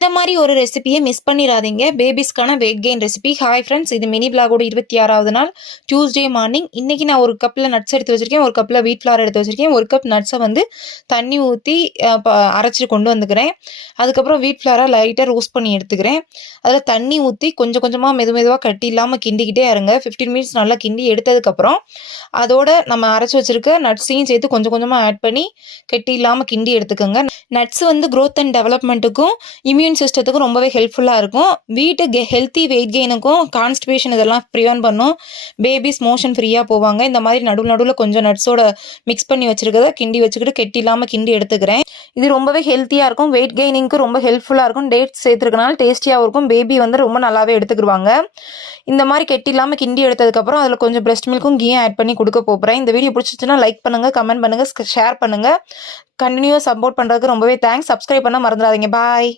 இந்த மாதிரி ஒரு ரெசிபியை மிஸ் பண்ணிடாதீங்க. பேபிஸ்க்கான weight gain recipe. Hi friends, இது மினி பிளாகோட 26வது நாள் டியூஸ்டே மார்னிங். இன்றைக்கி நான் ஒரு கப்பில் நட்ஸ் எடுத்து வச்சுருக்கேன், ஒரு கப்பில் வீட் ஃப்ளார் எடுத்து வச்சுருக்கேன். ஒரு கப் நட்ஸை வந்து தண்ணி ஊற்றி அரைச்சிட்டு கொண்டு வந்துக்கிறேன். அதுக்கப்புறம் வீட் ஃப்ளாரை லைட்டாக ரோஸ்ட் பண்ணி எடுத்துக்கிறேன். அதில் தண்ணி ஊற்றி கொஞ்சம் கொஞ்சமாக மெதுவாக கட்டி இல்லாமல் கிண்டிக்கிட்டே இருங்க. 15 மினிட்ஸ் நல்லா கிண்டி எடுத்ததுக்கப்புறம் அதோட நம்ம அரைச்சி வச்சுருக்க நட்ஸையும் சேர்த்து கொஞ்சம் கொஞ்சமாக ஆட் பண்ணி கட்டி இல்லாமல் கிண்டி எடுத்துக்கோங்க. நட்ஸ் வந்து க்ரோத் அண்ட் டெவலப்மெண்ட்டுக்கும் இம்யூன் சிஸ்டத்துக்கும் ரொம்பவே ஹெல்ப்ஃபுல்லாக இருக்கும். ஹெல்த்தி வெயிட் கெயினுக்கும் கான்ஸ்டிபேஷன் இதெல்லாம் ப்ரிவென்ட் பண்ணும். பேபிஸ் மோஷன் ஃப்ரீயாக போவாங்க. இந்த மாதிரி நடுவில் கொஞ்சம் நட்ஸோட மிக்ஸ் பண்ணி வச்சுருக்கதை கிண்டி வச்சுக்கிட்டு கெட்டி இல்லாமல் கிண்டி எடுத்துக்கிறேன். இது ரொம்பவே ஹெல்த்தியாக இருக்கும். வெயிட் கெயினிங்க்கு ரொம்ப ஹெல்ப்ஃபுல்லாக இருக்கும். டேட்ஸ் சேர்த்துருக்கனால டேஸ்டியாகவும் இருக்கும். பேபி வந்து ரொம்ப நல்லாவே எடுத்துக்கிடுவாங்க. இந்த மாதிரி கெட்டி இல்லாமல் கிண்டி எடுத்ததுக்கப்புறம் அதில் கொஞ்சம் பிரெஸ்ட் மில்க்கும் கீயும் ஆட் பண்ணி கொடுக்க போகிறேன். இந்த வீடியோ பிடிச்சிச்சுன்னா லைக் பண்ணுங்கள், கமெண்ட் பண்ணுங்கள், ஷேர் பண்ணுங்கள். கண்டினியூவாக சப்போர்ட் பண்ணுறதுக்கு ரொம்பவே தேங்க்ஸ். சப்ஸ்கிரைப் பண்ண மறந்துடாதீங்க. பாய்.